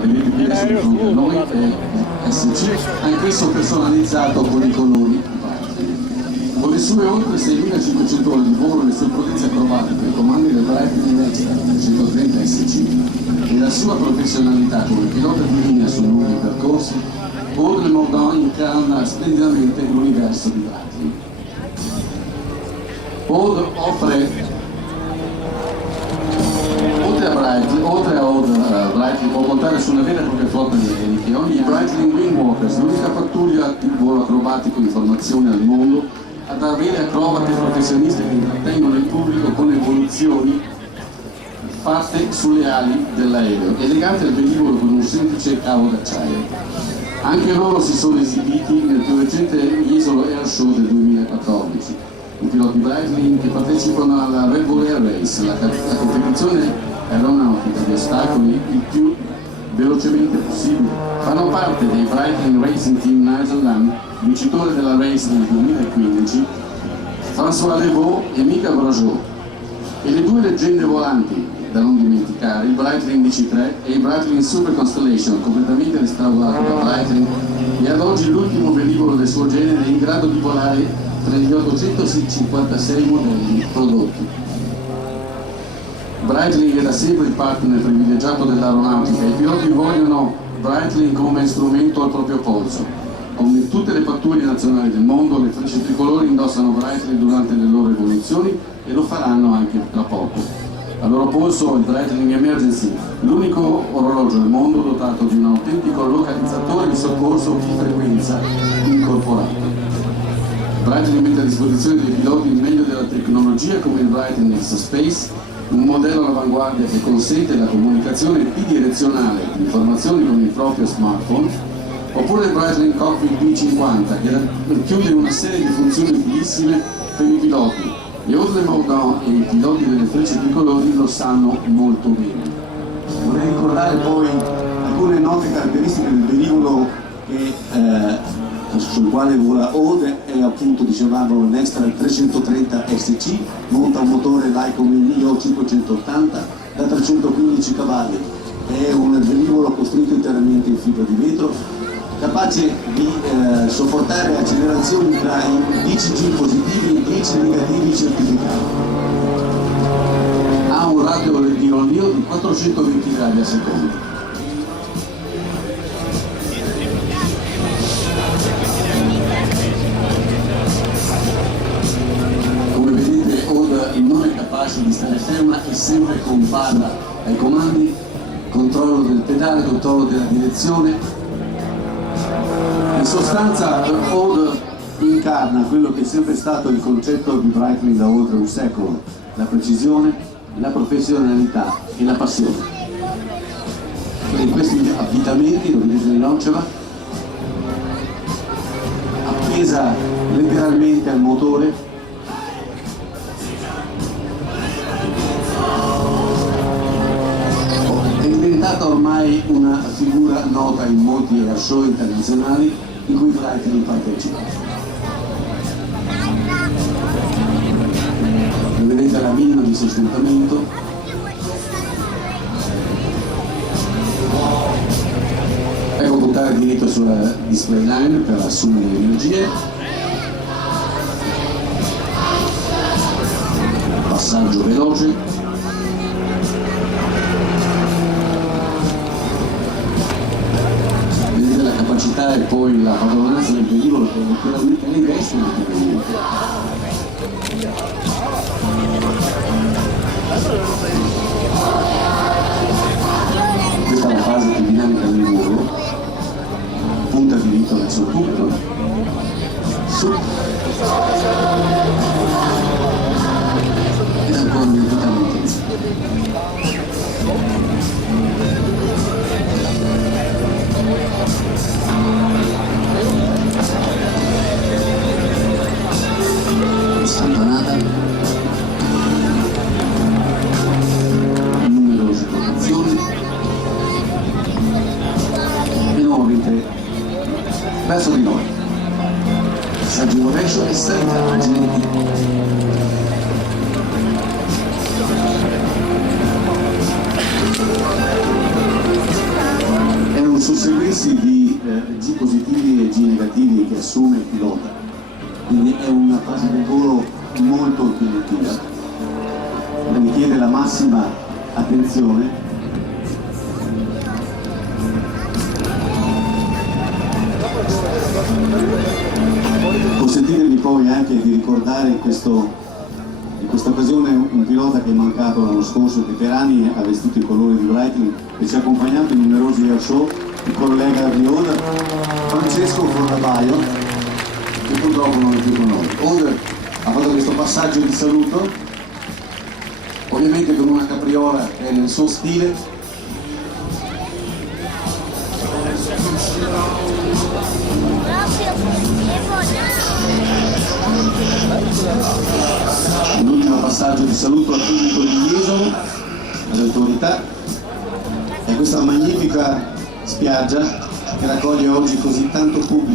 Vedete qui adesso di fronte a noi è SC, anch'esso personalizzato con i colori. Con le sue oltre 6.500 ore di volo e le sue potenze acrobatiche, i comandi del Breitling Extra 330 SC e la sua professionalità come pilota di linea su lunghi percorsi, Audrey Mordaunt incarna splendidamente l'universo di Breitling. Oltre a Breitling può contare su una vera e propria flotta di aerei che ogni Breitling Wingwalkers, l'unica pattuglia di volo acrobatico di formazione al mondo, ad avere acrobati professionisti che intrattengono il pubblico con evoluzioni fatte sulle ali dell'aereo, elegante al velivolo con un semplice cavo d'acciaio. Anche loro si sono esibiti nel più recente Isolo Air Show del 2014. I piloti Breitling che partecipano alla Red Bull Air Race, la competizione aeronautica di ostacoli il più velocemente possibile. Fanno parte dei Breitling Racing Team Nigel Lamb, vincitore della race nel 2015, François Levaux e Mika Brajot, e le due leggende volanti da non dimenticare, il Breitling DC-3 e il Breitling Super Constellation, completamente restaurato da Breitling e ad oggi l'ultimo velivolo del suo genere in grado di volare tra gli 856 modelli prodotti. Breitling è da sempre il partner privilegiato dell'aeronautica e i piloti vogliono Breitling come strumento al proprio polso. Come tutte le pattuglie nazionali del mondo, le frecce tricolori indossano Breitling durante le loro evoluzioni e lo faranno anche tra poco. Al loro polso il Breitling Emergency, l'unico orologio al mondo dotato di un autentico localizzatore di soccorso di frequenza incorporato. Breitling mette a disposizione dei piloti il meglio della tecnologia come il Breitling Exospace, un modello all'avanguardia che consente la comunicazione bidirezionale di informazioni con il proprio smartphone, oppure il Breitling Cockpit B50 che racchiude una serie di funzioni utilissime per i piloti. E Audrey Mordaunt e i piloti delle frecce tricolori lo sanno molto bene. Vorrei ricordare poi alcune note caratteristiche del velivolo sul quale vola Audrey, è appunto, dicevamo, un Extra 330 SC, monta un motore Lycoming IO 580 da 315 cavalli, è un velivolo costruito interamente in fibra di vetro, capace di sopportare accelerazioni tra i 10 G positivi e i 10 negativi certificati. Ha un ratio di rollio di 420 gradi a seconda. Non è capace di stare ferma e sempre con palla ai comandi, controllo del pedale, controllo della direzione. In sostanza Audrey incarna quello che è sempre stato il concetto di Breitling da oltre un secolo: la precisione, la professionalità e la passione. E in questi avvitamenti, lo vedete nell'Onceva, appesa letteralmente al motore, ormai una figura nota in molti air show internazionali in cui Breitling partecipa. Lo vedete alla minima di sostentamento. Ecco puntare diritto sulla display line per assumere le energie. Passaggio veloce. E poi la padronanza del velivolo che letteralmente alle destre questa è la fase più dinamica del volo, punta diritto verso il pubblico, su ed ancora immediatamente stampanata, numerose posizioni in orbite verso di noi. Passaggio rovescio e salita pagina di tipo. complessi di G positivi e G negativi che assume il pilota, quindi è una fase di volo molto impegnativa, richiede la massima attenzione. Consentitemi poi anche di ricordare in questa occasione un pilota che è mancato l'anno scorso, che per anni ha vestito i colori di Breitling e ci ha accompagnato in numerosi air show, il collega di Oder, Francesco Fornabaio, che purtroppo non è più con noi. Oder ha fatto questo passaggio di saluto, ovviamente con una capriola che è nel suo stile. L'ultimo passaggio di saluto al pubblico di Jesolo, alle autorità, e questa magnifica spiaggia che raccoglie oggi così tanto pubblico.